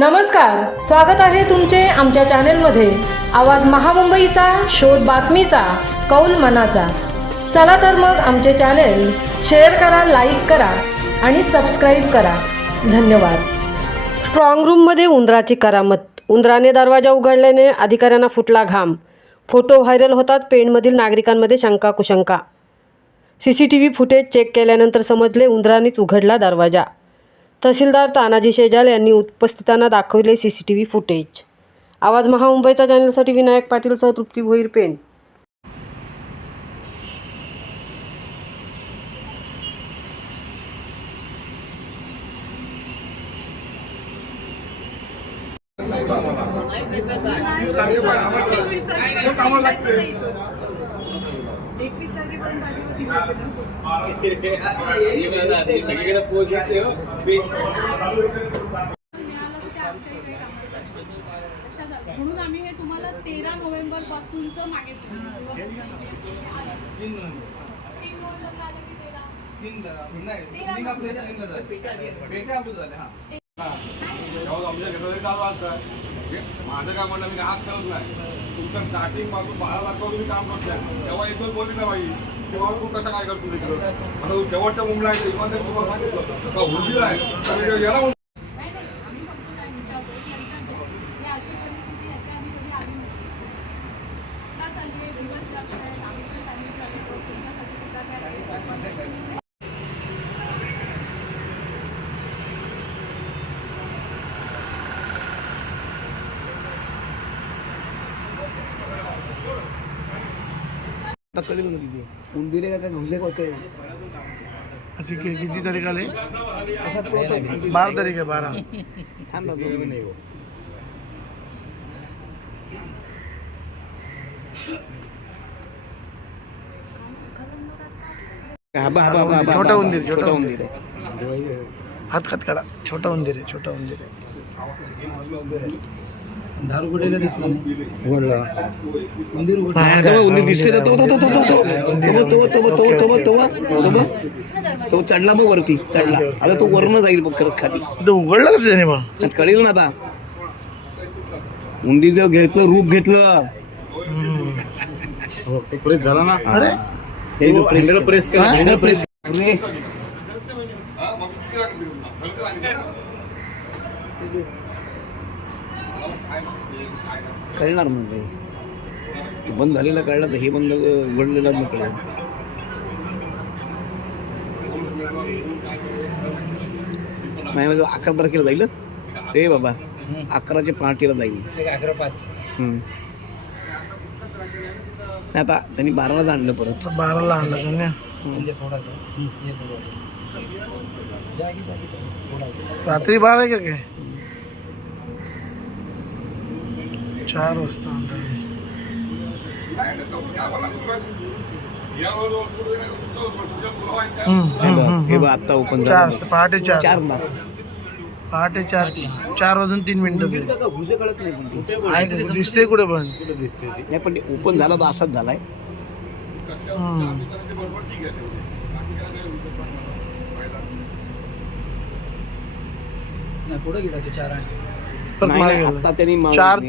नमस्कार, स्वागत आहे तुमचे आमच्या चॅनेलमध्ये. आवाज महामुंबईचा, शोध बातमीचा, कौल मनाचा. चला तर मग आमचे चॅनेल शेअर करा, लाईक करा आणि सबस्क्राईब करा. धन्यवाद. स्ट्रॉंग रूममध्ये उंदराची करामत. उंदराने दरवाजा उघडल्याने अधिकाऱ्यांना फुटला घाम. फोटो व्हायरल होतात. पेणमधील नागरिकांमध्ये शंका कुशंका. CCTV फुटेज चेक केल्यानंतर समजले उंदरानेच उघडला दरवाजा. तहसीलदार तानाजी शेजाल यांनी उपस्थितांना दाखवले CCTV फुटेज. आवाज महामुंबईचा चॅनलसाठी विनायक पाटीलसह तृप्ती भोईर, पेण. म्हणून आम्ही हे तुम्हाला 13 नोव्हेंबर पासूनच मागितलं. 3 नोव्हेंबरला आलं की 13 नाही सिलिंग आपल्या सिलिंगला झालं पेटे आपलं झाले. माझं काय म्हणणं, मी हात करत नाही. तुमचं स्टार्टिंग पासून 12 लाख तुम्ही काम करताय, तेव्हा एकच बोलली ना बाई तेव्हा तू कसं काय करतो तिकडं. आता तू शेवटच्या मुंबईला आहे, इमानदारी तुम्हाला सांगितलं का हुंडीला आहे याला कळली ना तिथे उंदीरे का घुसले काय अशी किती तारीख आले? 12 तारीख आहे. 12 छोटा उंदीर, छोटा उंदीर आहे. हात काढा. छोटा उंदीर आहे, छोटा उंदीर आहे. दारू कुठे दिसला उंदीर उंदीर दिसते ना. तो चढला मग वरती चढला. आता तो वरून जाईल बघ करत खाली. तो उघडला कसं त्याने मग? कळेल ना आता. उंदीर घेतलं रूप घेतलं. प्रेस झाला ना. अरे प्रेस प्रेस कळणार म्हणजे बंद झालेला कळलं तर हे बंद उघडलेला मग कळलं. नाही म्हणजे 11 तारखेला जाईल रे बाबा. 11च्या पहाटेला जाईल. 11:05. आता त्यांनी 12ला आणलं परत. 12ला आणलं त्याने. रात्री 12 आहे का काय? 4 वाजता आणलं. हे बघ आता ओपन 4 वाजता, पहाटे 4. 4ला पहाटे 4 वाजून 3 मिनिटं कळत नाही. आहे. दिसते कुठे पण नाही पण ओपन झाला तर असाच झालाय. परत मागे गेला. आता त्यांनी 4